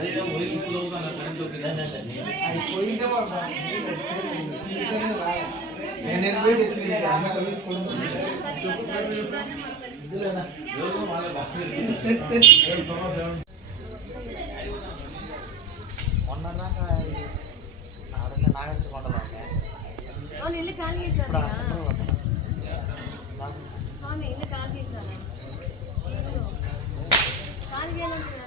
అదేదో పోయించుకోగా నా కరెంట్ మొన్నన్నాక ఆడంటే నాగరిక కొండలాగా వాళ్ళు ఇల్లు చేయాలంటే